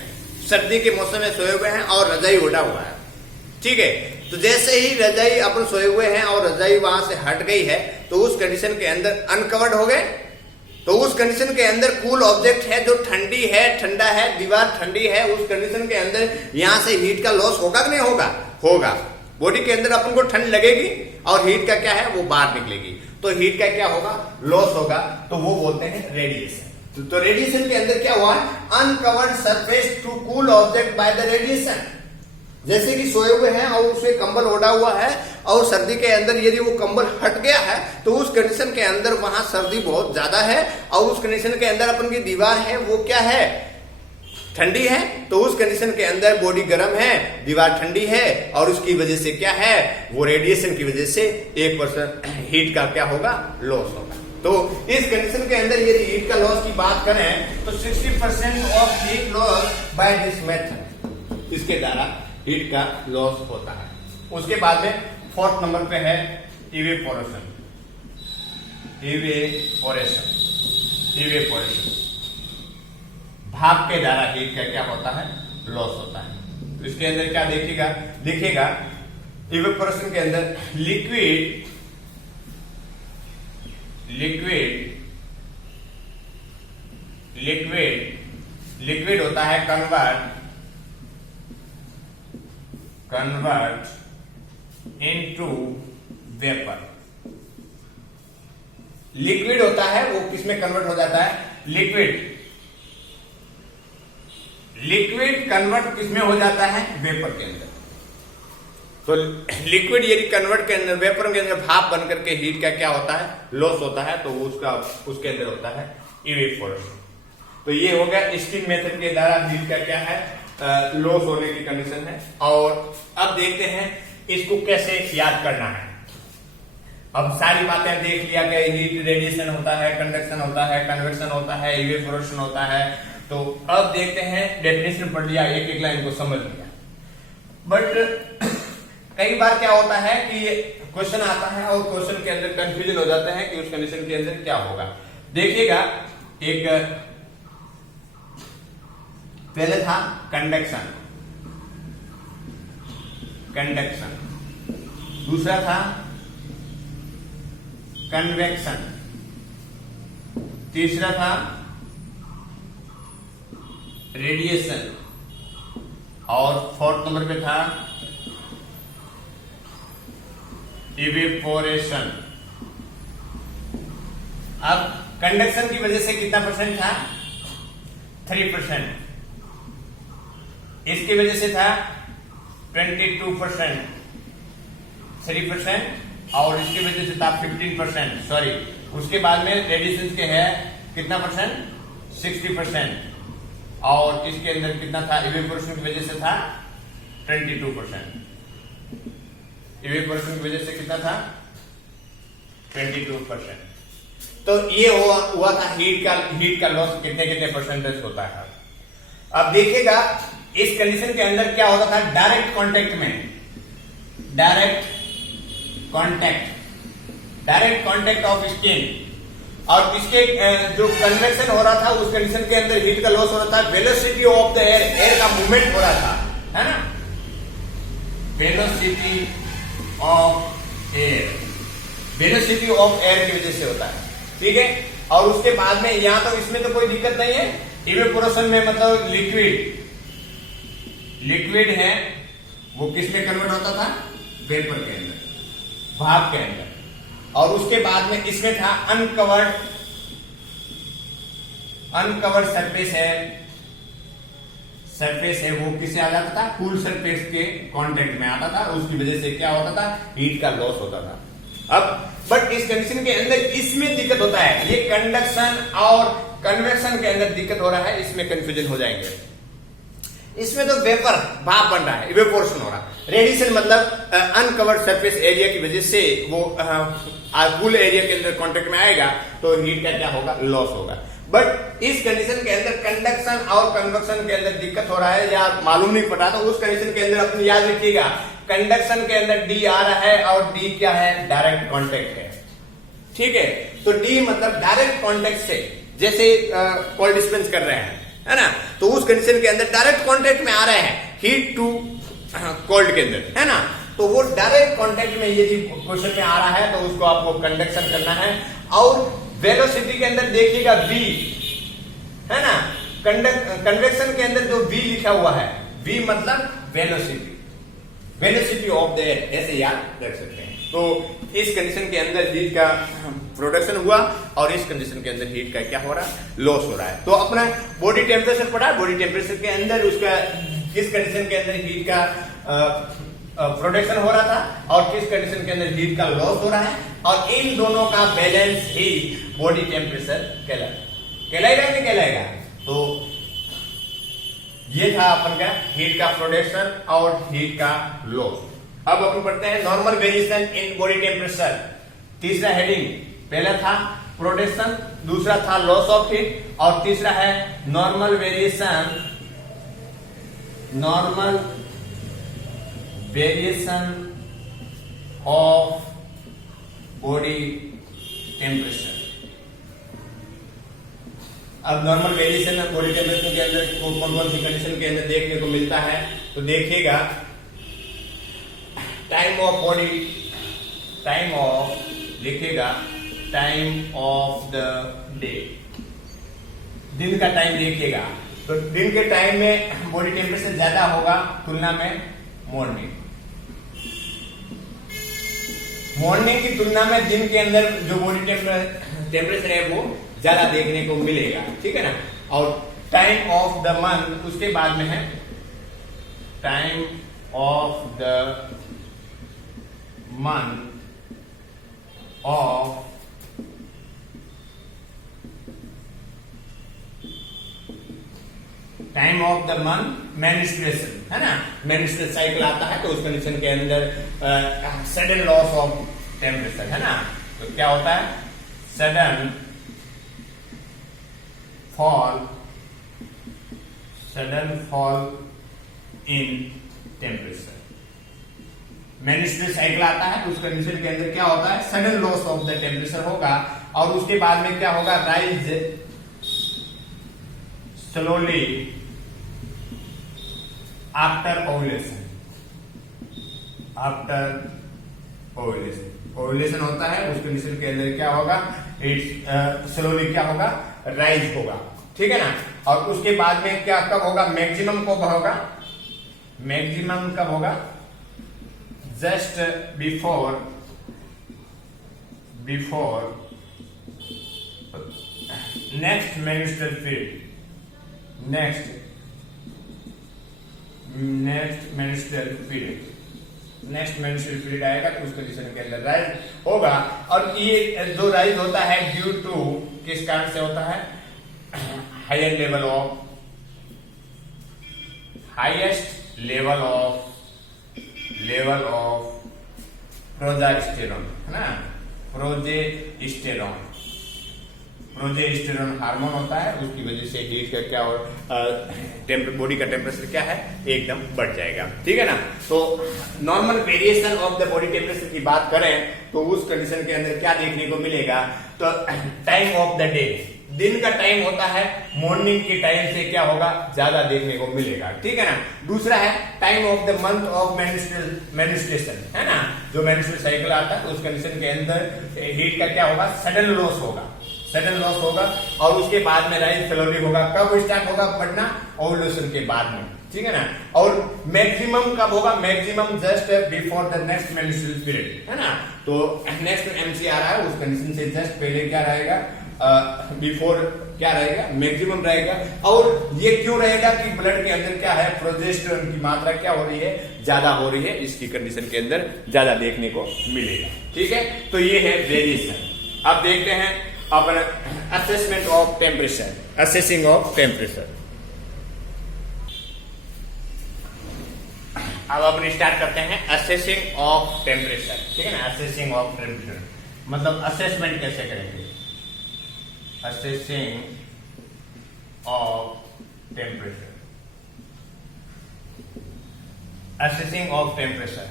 सर्दी के मौसम में सोए हुए हैं और रजाई ओढ़ा हुआ है, ठीक है। तो जैसे ही रजाई अपन सोए हुए हैं और रजाई वहां से हट गई है, तो उस कंडीशन के अंदर अनकवर्ड हो गए। तो उस कंडीशन के अंदर कूल ऑब्जेक्ट है, जो ठंडी है, ठंडा है, दीवार ठंडी है, उस कंडीशन के अंदर यहां से हीट का लॉस होगा कि नहीं होगा, होगा। बॉडी के अंदर अपन को ठंड लगेगी और हीट का क्या है, वो बाहर निकलेगी। तो हीट का क्या होगा, लॉस होगा। तो वो बोलते हैं रेडिएशन। तो रेडिएशन के अंदर क्या हुआ, uncovered surface to cool object by the radiation. जैसे कि सोए हुए हैं और उसमें कंबल ओढ़ा हुआ है, और सर्दी के अंदर यदि वो कंबल हट गया है, तो उस कंडीशन के अंदर वहां सर्दी बहुत ज्यादा है, और उस कंडीशन के अंदर अपन की दीवार है वो क्या है, ठंडी है। तो उस कंडीशन के अंदर बॉडी गर्म है, दीवार ठंडी है, और उसकी वजह से क्या है, वो रेडिएशन की वजह से 1% हीट का क्या होगा, लॉस होगा। तो इस कंडीशन के अंदर यदि हीट का लॉस की बात करें, तो 60% of heat loss by this method, इसके द्वारा हीट का लॉस होता है। उसके बाद में 4th नंबर पे है इवेपोरेशन। भाप के द्वारा हीट का क्या होता है, लॉस होता है। तो इसके अंदर क्या देखिएगा, इवेपोरेशन के अंदर लिक्विड होता है कन्वर्ट इनटू वेपर। लिक्विड होता है वो किसमें कन्वर्ट हो जाता है, लिक्विड कन्वर्ट किसमें हो जाता है, वेपर के अंदर। तो लिक्विड यदि कन्वर्ट के अंदर, वेपर के अंदर भाप बन करके हीट का क्या होता है, लॉस होता है। तो उसके अंदर होता है इवेपोरेशन। तो ये हो गया स्टीम मेथड के द्वारा हीट का क्या है, लॉस होने की कंडीशन है। और अब देखते हैं इसको कैसे याद करना है। अब सारी बातें देख लिया कि हीट रेडिएशन होता है, कंडक्शन होता है, कन्वेक्शन होता है, इवेपोरेशन होता है। तो अब देखते हैं, डेफिनेशन पढ़ लिया, एक एक लाइन को समझ लिया। बट कई बार क्या होता है कि क्वेश्चन आता है और क्वेश्चन के अंदर कंफ्यूजन हो जाता है कि उस कंडीशन के अंदर क्या होगा। देखिएगा, एक पहले था कंडक्शन, दूसरा था कन्वेक्शन, तीसरा था रेडिएशन और फोर्थ नंबर पे था इवेपोरेशन। अब कंडक्शन की वजह से कितना परसेंट था? 3%। इसकी वजह से था 22%, 3%, और इसकी वजह से था 15%, सॉरी। उसके बाद में रेडिएशन के है कितना परसेंट? 60%, और इसके अंदर कितना था? इवेपोरेशन की वजह से था 22%। इवेपोरेशन की वजह से कितना था? 22%। तो ये हुआ था हीट का लॉस कितने कितने परसेंटेज होता है। अब देखिएगा, इस कंडीशन के अंदर क्या होता था? डायरेक्ट कांटेक्ट ऑफ स्किन, और इसके जो कन्वेक्शन हो रहा था उस कंडीशन के अंदर हीट का लॉस हो रहा था। वेलोसिटी ऑफ द एयर का मूवमेंट हो रहा था, है ना, वेलोसिटी ऑफ एयर की वजह से होता है, ठीक है। और उसके बाद में यहां तो इसमें तो कोई दिक्कत नहीं है। इवेपोरेशन में मतलब लिक्विड है, वो किस में कन्वर्ट होता था? वेपर के अंदर, भाप के अंदर। और उसके बाद में इसमें था अनकवर्ड सरफेस है, वो किसे आ जाता था? कूल सरफेस के कांटेक्ट में आता था, उसकी वजह से क्या होता था? हीट का लॉस होता था। अब बट इस कंडीशन के अंदर इसमें दिक्कत होता है, ये कंडक्शन और कन्वेक्शन के अंदर दिक्कत हो रहा है, इसमें कंफ्यूजन हो जाएंगे। इसमें तो वेपर, भाप बन रहा है, इवेपोरेशन हो रहा है। रेडिएशन मतलब अनकवर्ड सरफेस एरिया की वजह से वो कूल एरिया के अंदर कांटेक्ट में आएगा, तो हीट का क्या होगा? लॉस होगा। बट इस कंडीशन के अंदर कंडक्शन और कन्वेक्शन के अंदर दिक्कत हो रहा है या मालूम नहीं पड़ा, तो उस कंडीशन के अंदर अपनी याद रखिएगा, कंडक्शन के अंदर डी आ रहा है और डी क्या है? डायरेक्ट कांटेक्ट है, ठीक है। तो डी मतलब डायरेक्ट कांटेक्ट से, जैसे कोल्ड डिस्पेंस कर रहे हैं, है ना, तो उस कंडीशन के अंदर डायरेक्ट कांटेक्ट में आ रहे हैं हीट टू कोल्ड के अंदर, है ना। तो वो डायरेक्ट कांटेक्ट में यदि क्वेश्चन में आ रहा है तो उसको आपको कंडक्शन करना है। और वेलोसिटी के अंदर देखिएगा v, है ना, कन्वेक्शन के अंदर जो v लिखा हुआ है, v मतलब वेलोसिटी ऑफ द एयर, ऐसे याद रख सकते हैं। तो इस कंडीशन के अंदर हीट का प्रोडक्शन हुआ और इस कंडीशन के अंदर हीट का क्या हो रहा है? लॉस हो रहा है। तो अपना बॉडी टेम्परेचर पढ़ा, बॉडी टेम्परेचर के अंदर उसका किस कंडीशन के अंदर हीट का प्रोडक्शन हो रहा था और किस कंडीशन के अंदर हीट का लॉस हो रहा है, और इन दोनों का बैलेंस ही बॉडी टेम्परेचर कहलाएगा नहीं कहलाएगा। तो ये था अपन का हीट का प्रोडक्शन और हीट का लॉस। अब अपन पढ़ते हैं normal variation in body temperature. तीसरा हेडिंग, पहला था प्रोडक्शन, दूसरा था लॉस ऑफ हीट, और तीसरा है normal variation of body temperature. अब नॉर्मल वेरिएशन बॉडी टेम्परेचर के अंदर कौन कौन सी कंडीशन के अंदर देखने को मिलता है, तो देखिएगा, लिखिएगा टाइम ऑफ द डे, दिन का टाइम देखिएगा। तो दिन के टाइम में बॉडी टेम्परेचर ज्यादा होगा तुलना में मॉर्निंग की तुलना में दिन के अंदर जो बॉडी टेम्परेचर है वो ज्यादा देखने को मिलेगा, ठीक है ना। और टाइम ऑफ द मंथ, उसके बाद में है time of the month of menstruation, है ना। मेंस्ट्रुएशन साइकिल आता है तो उस कंडीशन के अंदर सडन लॉस ऑफ टेम्परेचर, है ना। तो क्या होता है, sudden fall in temperature. Menstrual cycle आता है, उस कंडीशन के अंदर क्या होता है, sudden loss of the temperature होगा, और उसके बाद में क्या होगा, rise slowly after ovulation. Ovulation होता है, उस कंडीशन के अंदर क्या होगा, इट्स स्लोली क्या होगा, राइज होगा, ठीक है ना। और उसके बाद में क्या कब होगा, मैक्सिमम कब होगा, मैक्सिमम कब होगा, just before next menstrual period, next menstrual period आएगा तो उस कंडीशन के अंदर राइज होगा। और ये जो राइज होता है ड्यू टू किस कारण से होता है, हाईएस्ट लेवल ऑफ प्रोजेस्टेरॉन, है ना। प्रोजेस्टेरॉन हार्मोन होता है, उसकी वजह से हीट का क्या और बॉडी का टेम्परेचर क्या है, एकदम बढ़ जाएगा, ठीक है ना। तो normal variation of the body temperature की बात करें तो उस कंडीशन के अंदर क्या देखने को मिलेगा, तो टाइम ऑफ द डे, दिन का टाइम होता है, मॉर्निंग के टाइम से क्या होगा, ज्यादा देखने को मिलेगा, ठीक है ना। दूसरा है time of the month of menstruation, है ना। जो मेंस्ट्रुअल साइकिल आता है उस कंडीशन के अंदर हीट का क्या होगा, सडन लॉस होगा, और उसके बाद में राइज स्लोली होगा। कब स्टार्ट होगा बढ़ना, ओव्यूलेशन के बाद में, ठीक है ना। और मैक्सिमम कब होगा, maximum just before the next menstrual period, है ना। तो नेक्स्ट एमसी आ रहा है, उस कंडीशन से जस्ट पहले क्या रहेगा, बिफोर क्या रहेगा, मैक्सिमम रहेगा। और ये क्यों रहेगा कि ब्लड के अंदर क्या है, प्रोजेस्टेरोन की मात्रा क्या हो रही है, ज्यादा हो रही है, इसकी कंडीशन के अंदर ज्यादा देखने को मिलेगा, ठीक है। तो ये है वेरिएशन। अब देखते हैं अपन assessment of temperature, assessing of temperature. अब अपन स्टार्ट करते हैं असेसिंग ऑफ टेम्परेचर, ठीक है ना। असेसिंग ऑफ टेम्परेचर मतलब असेसमेंट कैसे करेंगे, assessing of temperature, assessing of temperature.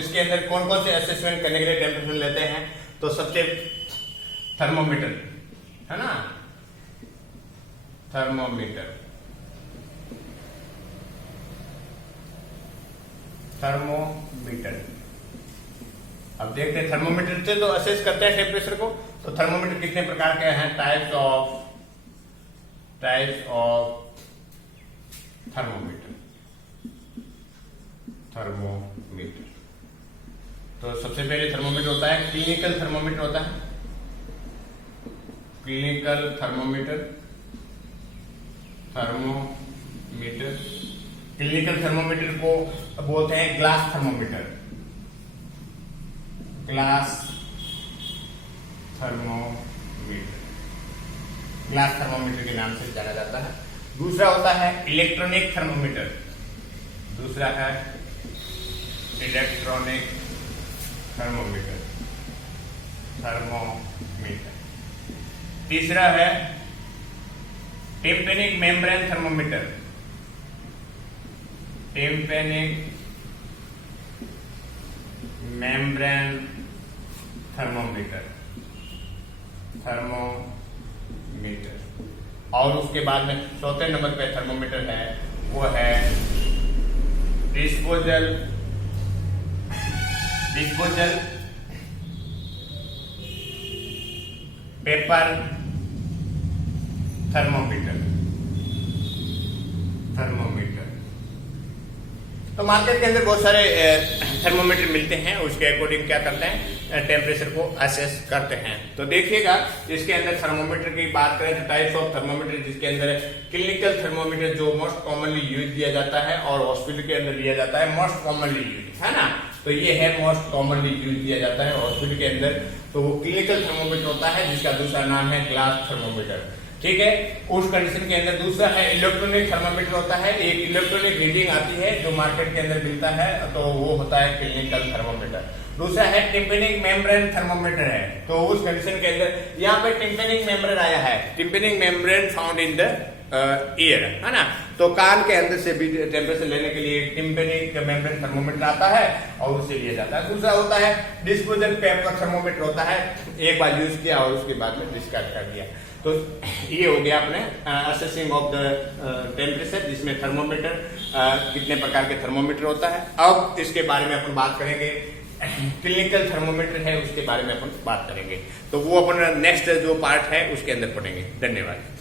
इसके अंदर कौन कौन से असेसमेंट करने के लिए टेम्परेचर लेते हैं, तो सबसे थर्मोमीटर, है ना, थर्मोमीटर अब देखते हैं थर्मोमीटर से तो असेस करते हैं टेम्परेचर को। तो थर्मोमीटर कितने प्रकार के हैं, टाइप्स ऑफ थर्मोमीटर। तो सबसे पहले थर्मोमीटर होता है क्लिनिकल थर्मोमीटर होता है, क्लिनिकल थर्मोमीटर। क्लिनिकल थर्मोमीटर को बोलते हैं ग्लास थर्मोमीटर, ग्लास थर्मोमीटर के नाम से जाना जाता है। दूसरा होता है इलेक्ट्रॉनिक थर्मोमीटर, तीसरा है टिम्पैनिक मेम्ब्रेन थर्मोमीटर, और उसके बाद में चौथे नंबर पे थर्मोमीटर है, वो है डिस्पोजल पेपर थर्मोमीटर। तो मार्केट के अंदर बहुत सारे थर्मोमीटर मिलते हैं, उसके अकॉर्डिंग क्या करते हैं, टेम्परेचर को असेस करते हैं। तो देखिएगा इसके अंदर थर्मोमीटर की बात करें तो टाइप्स ऑफ थर्मोमीटर, जिसके अंदर क्लिनिकल थर्मोमीटर जो मोस्ट कॉमनली यूज किया जाता है और हॉस्पिटल के अंदर लिया जाता है, मोस्ट कॉमनली यूज, है ना। तो ये है मोस्ट कॉमनली यूज किया जाता है हॉस्पिटल के अंदर। तो वो क्लिनिकल थर्मोमीटर होता है, जिसका दूसरा नाम है ग्लास थर्मोमीटर, ठीक है। उस कंडीशन के अंदर दूसरा है इलेक्ट्रॉनिक थर्मोमीटर होता है, एक इलेक्ट्रॉनिक रीडिंग आती है जो मार्केट के अंदर मिलता है, तो वो होता है क्लिनिकल थर्मोमीटर। दूसरा है टिम्पेनिक मेम्ब्रेन थर्मोमीटर है। तो उस कंडीशन के अंदर यहाँ पे टिम्पेनिक मेम्ब्रेन आया है, tympanic membrane found in the year, है ना। तो कान के अंदर से भी टेम्परेचर लेने के लिए टिम्पेनिक मेम्ब्रेन थर्मोमीटर आता है और उससे लिया जाता है। दूसरा होता है डिस्पोजल पेपर थर्मोमीटर होता है, एक बार यूज किया और उसके बाद में डिस्कार्ड कर दिया। तो ये हो गया अपने असेसिंग ऑफ द टेम्परेचर, जिसमें थर्मोमीटर कितने प्रकार के थर्मोमीटर होता है। अब इसके बारे में अपन बात करेंगे, क्लिनिकल थर्मोमीटर है उसके बारे में अपन बात करेंगे। तो वो अपन नेक्स्ट जो पार्ट है उसके अंदर पढ़ेंगे। धन्यवाद।